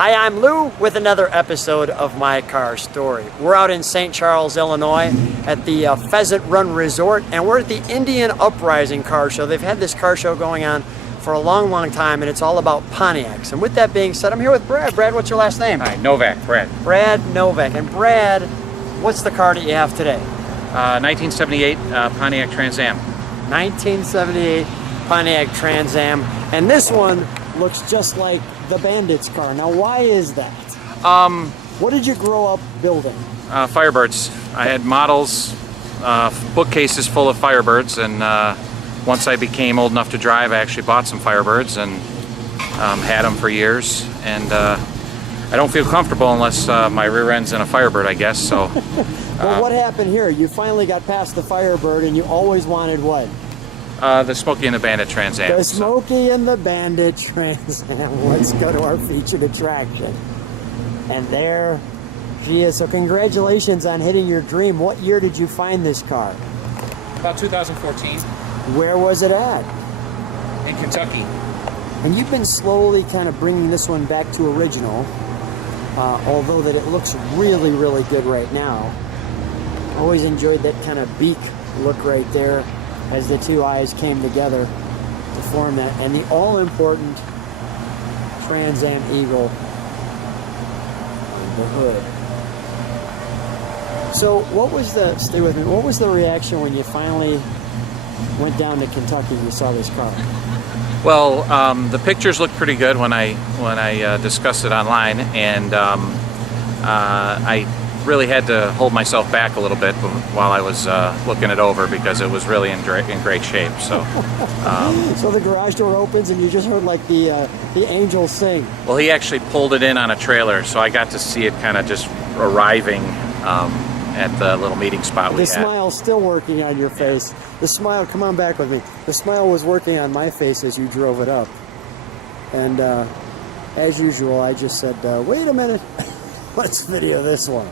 Hi, I'm Lou with another episode of My Car Story. We're out in St. Charles, Illinois at the Pheasant Run Resort, and we're at the Indian Uprising car show. They've had this car show going on for a long, long time, and it's all about Pontiacs. And with that being said, I'm here with Brad. Brad, what's your last name? Hi, Novak, Brad. Brad Novak. And Brad, what's the car that you have today? 1978 Pontiac Trans Am. 1978 Pontiac Trans Am. And this one looks just like the Bandit's car. Now, why is that? What did you grow up building? Firebirds. I had models, bookcases full of Firebirds, and once I became old enough to drive, I actually bought some Firebirds and had them for years. And I don't feel comfortable unless my rear end's in a Firebird, I guess. So. Well, what happened here? You finally got past the Firebird, and you always wanted what? The Smokey and the Bandit Trans Am. The Smokey and the Bandit Trans Am. Let's go to our featured attraction. And there she is. So congratulations on hitting your dream. What year did you find this car? About 2014. Where was it at? In Kentucky. And you've been slowly kind of bringing this one back to original, although that it looks really, really good right now. Always enjoyed that kind of beak look right there as the two eyes came together to form that. And the all-important Trans Am Eagle on the hood. So what was the, stay with me, what was the reaction when you finally went down to Kentucky and you saw this car? Well, the pictures looked pretty good when I discussed it online, and I really had to hold myself back a little bit while I was looking it over because it was really in great shape. So, so the garage door opens and you just heard like the angels sing. Well, he actually pulled it in on a trailer, so I got to see it kind of just arriving at the little meeting spot we had. The smile's still working on your face. The smile, come on back with me. The smile was working on my face as you drove it up. And as usual, I just said, wait a minute, let's video this one.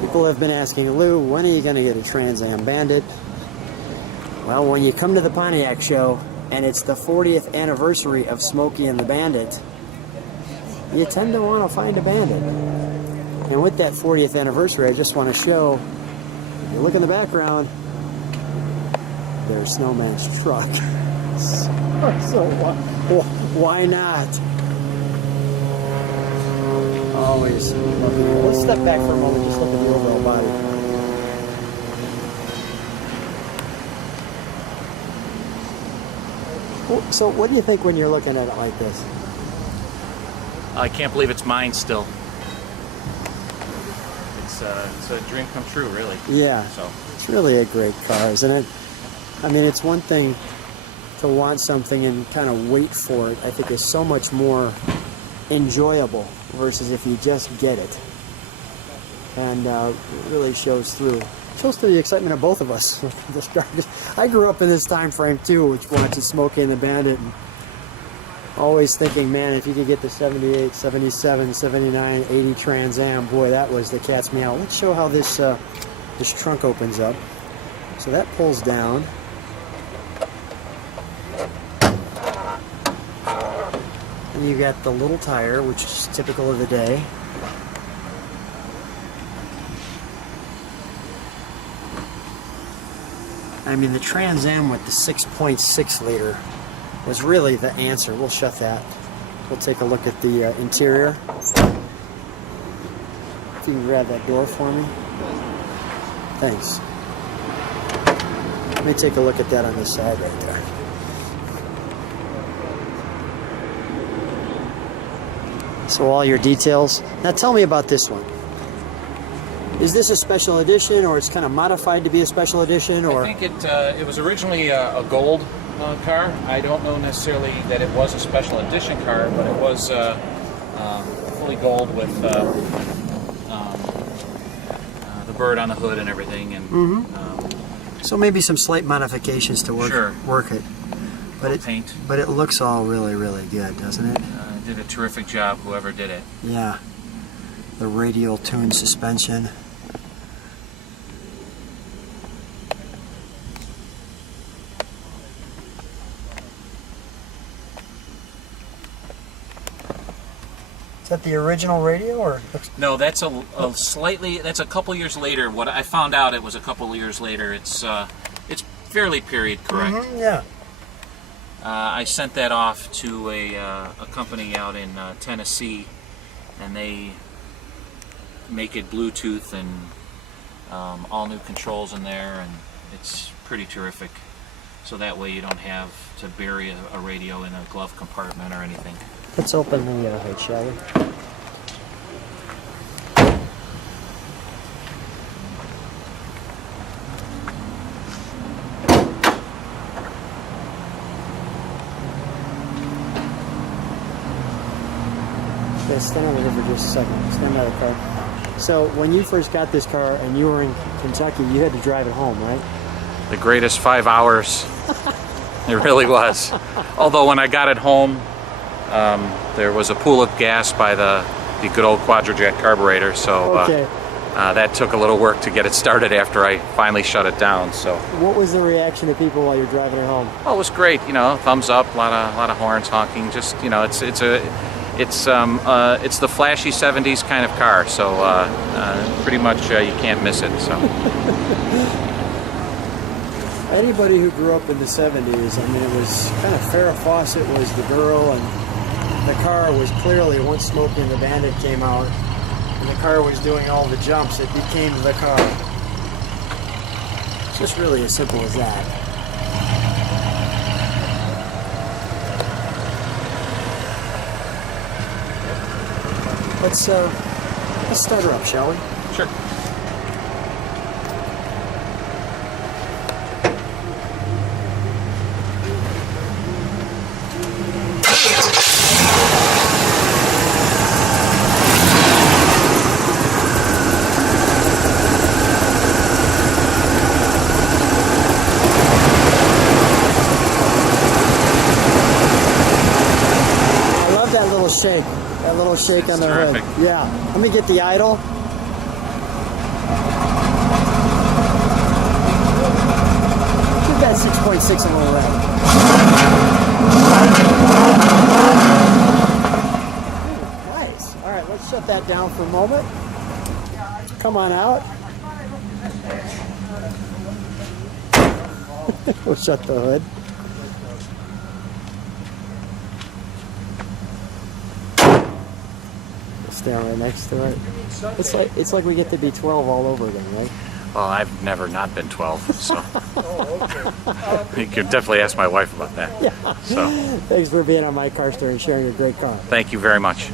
People have been asking, Lou, when are you going to get a Trans Am Bandit? Well, when you come to the Pontiac show and it's the 40th anniversary of Smokey and the Bandit, you tend to want to find a Bandit. And with that 40th anniversary, I just want to show, if you look in the background, there's Snowman's truck. So why not? Always. Let's step back for a moment, just look at the overall body. So what do you think when you're looking at it like this? I can't believe it's mine still. It's a dream come true, really. Yeah, so it's really a great car, isn't it? I mean, it's one thing to want something and kind of wait for it. I think it's so much more enjoyable versus if you just get it. And it really shows through. Shows through the excitement of both of us. This car. I grew up in this time frame too, which watching Smokey and the Bandit, and always thinking, man, if you could get the 78, 77, 79, 80 Trans Am, boy, that was the cat's meow. Let's show how this this trunk opens up. So that pulls down. And you got the little tire, which is typical of the day. I mean, the Trans Am with the 6.6 liter was really the answer. We'll shut that. We'll take a look at the interior. If you can grab that door for me. Thanks. Let me take a look at that on this side right there. So all your details. Now tell me about this one. Is this a special edition, or it's kind of modified to be a special edition? Or I think it was originally a gold car. I don't know necessarily that it was a special edition car, but it was fully gold with the bird on the hood and everything. And so maybe some slight modifications to work it. But it looks all really, really good, doesn't it? Did a terrific job, whoever did it. Yeah. The radial tuned suspension. Is that the original radio, or? No, that's a slightly. That's a couple years later. What I found out, it was a couple years later. It's fairly period correct. Yeah. I sent that off to a company out in Tennessee, and they make it Bluetooth and all new controls in there, and it's pretty terrific. So that way you don't have to bury a radio in a glove compartment or anything. Let's open the hood, shall we? Okay, stand over here for just a second. Stand by the car. So when you first got this car and you were in Kentucky, you had to drive it home, right? The greatest 5 hours. It really was. Although when I got it home, there was a pool of gas by the good old Quadrajet carburetor, so Okay. That took a little work to get it started after I finally shut it down. So What was the reaction of people while you're driving it home? oh, it was great. You know, thumbs up, a lot of horns honking. Just, you know, it's the flashy '70s kind of car. So pretty much you can't miss it. So. Anybody who grew up in the 70s, I mean, it was kind of Farrah Fawcett was the girl, and the car was clearly, once Smokey and the Bandit came out, and the car was doing all the jumps, it became the car. It's just really as simple as that. Let's start her up, shall we? Sure. That little shake on the terrific. hood. Yeah. Let me get the idle. Give that 6.6 a little rev. Nice. All right, let's shut that down for a moment. Come on out. We'll shut the hood. Down right next to it. It's like we get to be 12 all over again, right? Well, I've never not been 12, so you could definitely ask my wife about that. Yeah. So Thanks for being on my car story and sharing your great car. thank you very much.